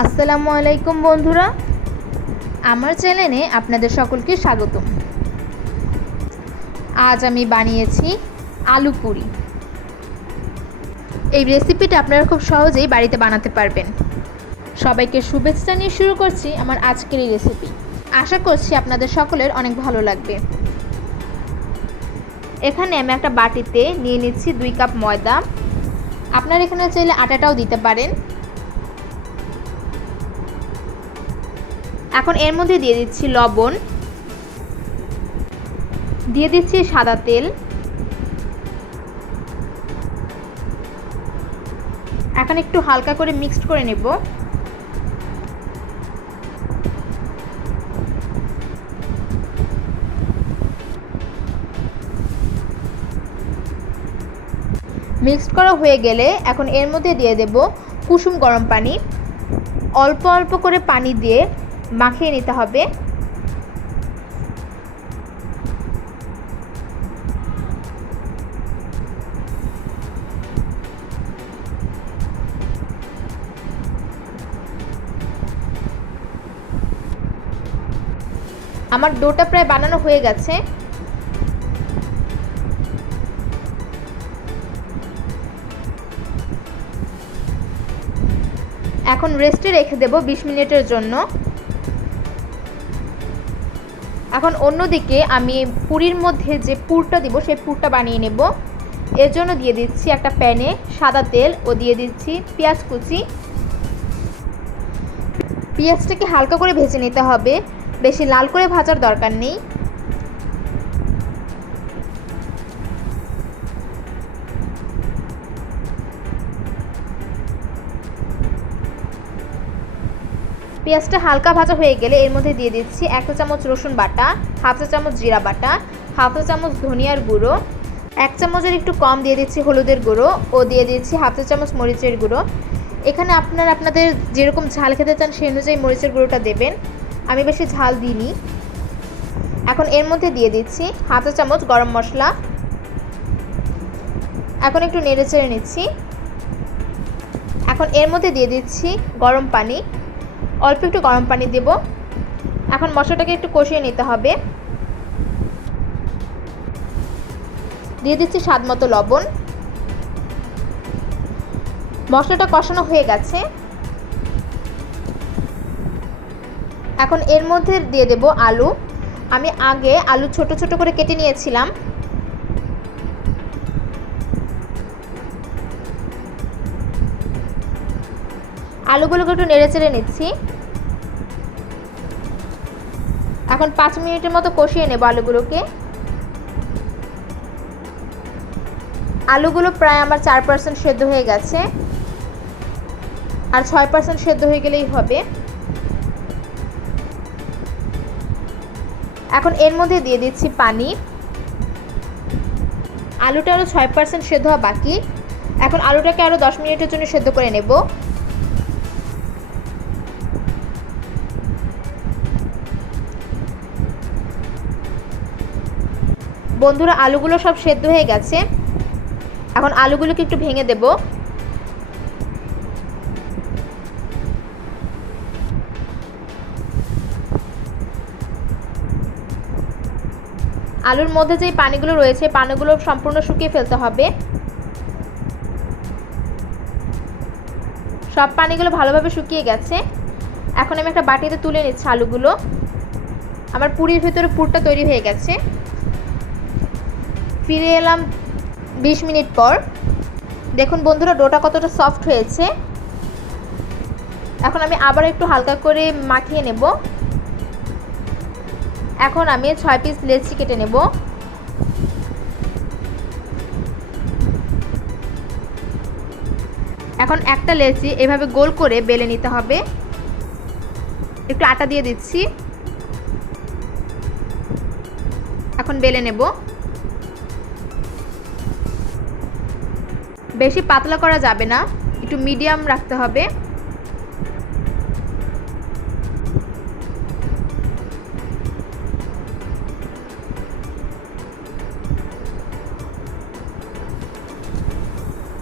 আসসালামু আলাইকুম বন্ধুরা, আমার চ্যানেলে আপনাদের সকলকে স্বাগতম। আজ আমি বানিয়েছি আলু পুরি। এই রেসিপিটা আপনারা খুব সহজেই বাড়িতে বানাতে পারবেন। সবাইকে শুভেচ্ছা নিয়ে শুরু করছি আমার আজকের এই রেসিপি। আশা করছি আপনাদের সকলের অনেক ভালো লাগবে। এখানে আমি একটা বাটিতে নিয়ে নিচ্ছি 2 কাপ ময়দা। আপনারা এখানে চাইলে আটাটাও দিতে পারেন। এখন এর মধ্যে দিয়ে দিচ্ছি লবণ, দিয়ে দিচ্ছি সাদা তেল। এখন একটু হালকা করে মিক্সড করে নেব। মিক্সড করা হয়ে গেলে এখন এর মধ্যে দিয়ে দেব কুসুম গরম পানি। অল্প অল্প করে পানি দিয়ে মাখিয়ে নিতে হবে। আমার ডোটা প্রায় বানানো হয়ে গেছে। এখন রেস্টে রেখে দেব 20 মিনিটের জন্য। এখন অন্যদিকে আমি পুরির মধ্যে যে পুরটা দিব সেই পুরটা বানিয়ে নেব। এর জন্য দিয়ে দিচ্ছি একটা প্যানে সাদা তেল ও দিয়ে দিচ্ছি পেঁয়াজ কুচি। পেঁয়াজটাকে হালকা করে ভেজে নিতে হবে, বেশি লাল করে ভাজার দরকার নেই। পেঁয়াজটা হালকা ভাজা হয়ে গেলে এর মধ্যে দিয়ে দিচ্ছি 1 চা চামচ রসুন বাটা, 1/2 চা চামচ জিরা বাটা, 1/2 চা চামচ ধনিয়ার গুঁড়ো, 1 চামচের একটু কম দিয়ে দিচ্ছি হলুদের গুঁড়ো ও দিয়ে দিচ্ছি 1/2 চা চামচ মরিচের গুঁড়ো। এখানে আপনাদের যেরকম ঝাল খেতে চান সেই অনুযায়ী মরিচের গুঁড়োটা দেবেন। আমি বেশি ঝাল দিইনি। এখন এর মধ্যে দিয়ে দিচ্ছি 1/2 চা চামচ গরম মশলা। এখন একটু নেড়ে চেড়ে নিচ্ছি। এখন এর মধ্যে দিয়ে দিচ্ছি গরম পানি, অল্প একটু গরম পানি দেব। এখন মশলাটাকে একটু কষিয়ে নিতে হবে। দিয়ে দিচ্ছি স্বাদ মতো লবণ। মশলাটা কষানো হয়ে গেছে। এখন এর মধ্যে দিয়ে দেব আলু। আমি আগে আলু ছোট ছোট করে কেটে নিয়েছিলাম। আলুগুলোকে একটু নেড়ে চেড়ে নিচ্ছি। এখন 5 মিনিটের মতো কষিয়ে নেব আলুগুলোকে। আলুগুলো প্রায় আমার 4% সেদ্ধ হয়ে গেছে, আর 6% সেদ্ধ হয়ে গেলেই হবে। এখন এর মধ্যে দিয়ে দিচ্ছি পানি। আলুটা আরও 6% সেদ্ধ হওয়া বাকি। এখন আলুটাকে আরও 10 মিনিটের জন্য সেদ্ধ করে নেব। বন্ধুরা, আলুগুলো সব সেদ্ধ হয়ে গেছে। এখন আলুগুলোকে একটু ভেঙে দেব। আলুর মধ্যে যে পানিগুলো রয়েছে পানিগুলো সম্পূর্ণ শুকিয়ে ফেলতে হবে। সব পানিগুলো ভালোভাবে শুকিয়ে গেছে। এখন আমি একটা বাটিতে তুলে নিচ্ছি আলুগুলো। আমার পুরির ভেতরে পুরটা তৈরি হয়ে গেছে। ফিরে এলাম 20 মিনিট পর। দেখুন বন্ধুরা, ডোটা কতটা সফট হয়েছে। এখন আমি আবার একটু হালকা করে মাখিয়ে নেব। এখন আমি 6 পিস লেচি কেটে নেব। এখন একটা লেচি এভাবে গোল করে বেলে নিতে হবে। একটু আটা দিয়ে দিচ্ছি। এখন বেলে নেব। বেশি পাতলা করা যাবে না, একটু মিডিয়াম রাখতে হবে।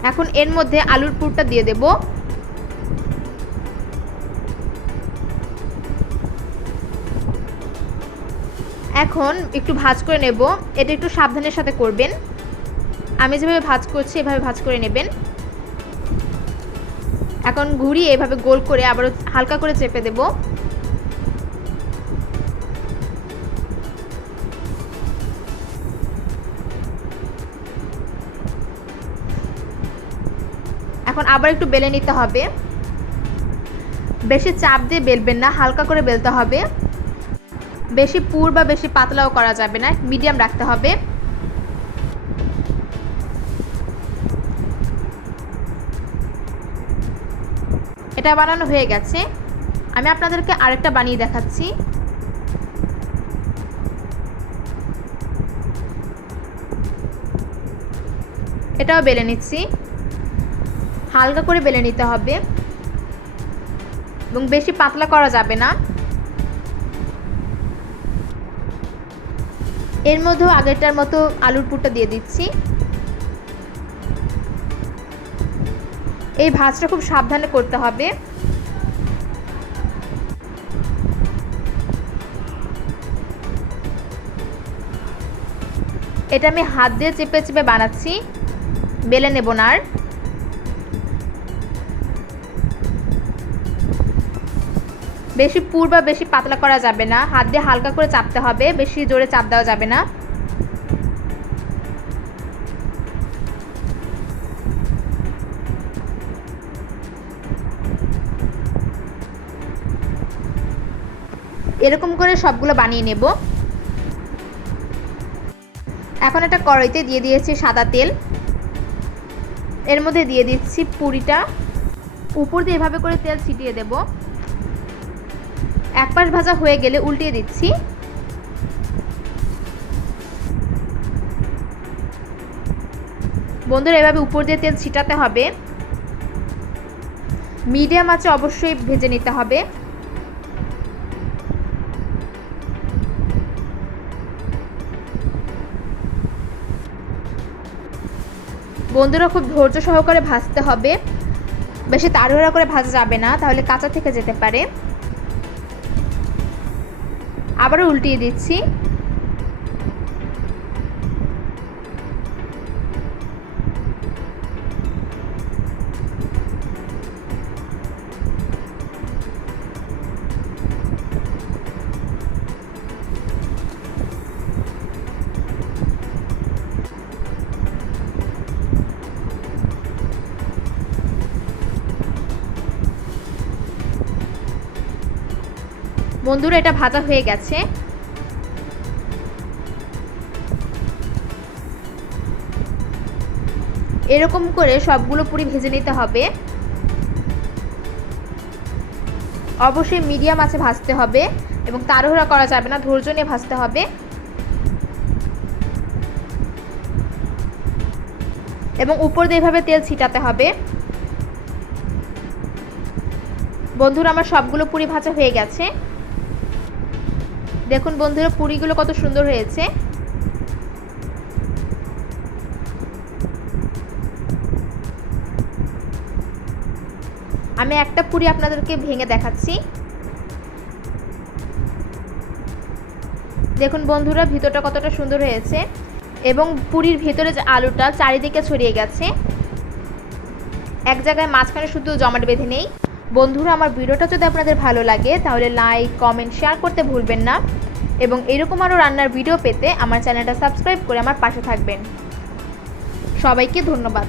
এখন এর মধ্যে আলুর পুরটা দিয়ে দেব। এখন একটু ভাজ করে নেব। এটা একটু সাবধানের সাথে করবেন। আমি যেভাবে ভাজ করছি এভাবে ভাজ করে নেবেন। এখন ঘুরিয়ে এভাবে গোল করে আবার হালকা করে চেপে দেব। এখন আবার একটু বেলে নিতে হবে। বেশি চাপ দিয়ে বেলবেন না, হালকা করে বেলতে হবে। বেশি পুর বা বেশি পাতলাও করা যাবে না, মিডিয়াম রাখতে হবে। এটা বানানো হয়ে গেছে। আমি আপনাদেরকে আরেকটা বানিয়ে দেখাচ্ছি। এটাও বেলে নিচ্ছি। হালকা করে বেলে নিতে হবে এবং বেশি পাতলা করা যাবে না। এর মধ্যেও আগেরটার মতো আলুর পুরটা দিয়ে দিচ্ছি। এই ভাজটা খুব সাবধানে করতে হবে। এটা আমি হাত দিয়ে চেপে চেপে বানাচ্ছি, বেলে নেব না আর। বেশি পুর বা বেশি পাতলা করা যাবে না, হাত দিয়ে হালকা করে চাপতে হবে, বেশি জোরে চাপ দেওয়া যাবে না। এরকম করে সবগুলো বানিয়ে নেব। এখন একটা কড়াইতে দিয়ে দিয়েছি সাদা তেল। এর মধ্যে দিয়ে দিচ্ছি পুরিটা। উপর দিয়ে এভাবে করে তেল ছিটিয়ে দেব। এক পাশ ভাজা হয়ে গেলে উল্টিয়ে দিচ্ছি। বন্ধুরা, এভাবে উপর দিয়ে তেল ছিটাতে হবে। মিডিয়াম আঁচে অবশ্যই ভেজে নিতে হবে। বন্ধুরা, খুব ধৈর্য সহকারে ভাজতে হবে, বেশি তাড়াহুড়া করে ভাজা যাবে না, তাহলে কাঁচা থেকে যেতে পারে। আবারও উল্টিয়ে দিচ্ছি। বন্ধুরা, এটা ভাজা হয়ে গেছে। এরকম করে সবগুলো পুরি ভেজে নিতে হবে। অবশ্যই মিডিয়াম আঁচে ভাজতে হবে এবং তাড়াহুড়া করা যাবে না, ধৈর্য নিয়ে ভাজতে হবে। এবং উপর দিয়ে এভাবে তেল ছিটাতে হবে। বন্ধুরা, আমার সবগুলো পুরি ভাজা হয়ে গেছে। দেখুন বন্ধুরা, পুরিগুলো কত সুন্দর হয়েছে। আমি একটা পুরি আপনাদেরকে ভেঙে দেখাচ্ছি। দেখুন বন্ধুরা, ভিতরটা কতটা সুন্দর হয়েছে এবং পুরির ভেতরে যে আলুটা চারিদিকে ছড়িয়ে গেছে, এক জায়গায় মাঝখানে শুধু জমাট বেঁধে নেই। বন্ধুরা, আমার ভিডিওটা যদি আপনাদের ভালো লাগে তাহলে লাইক, কমেন্ট, শেয়ার করতে ভুলবেন না এবং এরকম আরও রান্নার ভিডিও পেতে আমার চ্যানেলটা সাবস্ক্রাইব করে আমার পাশে থাকবেন। সবাইকে ধন্যবাদ।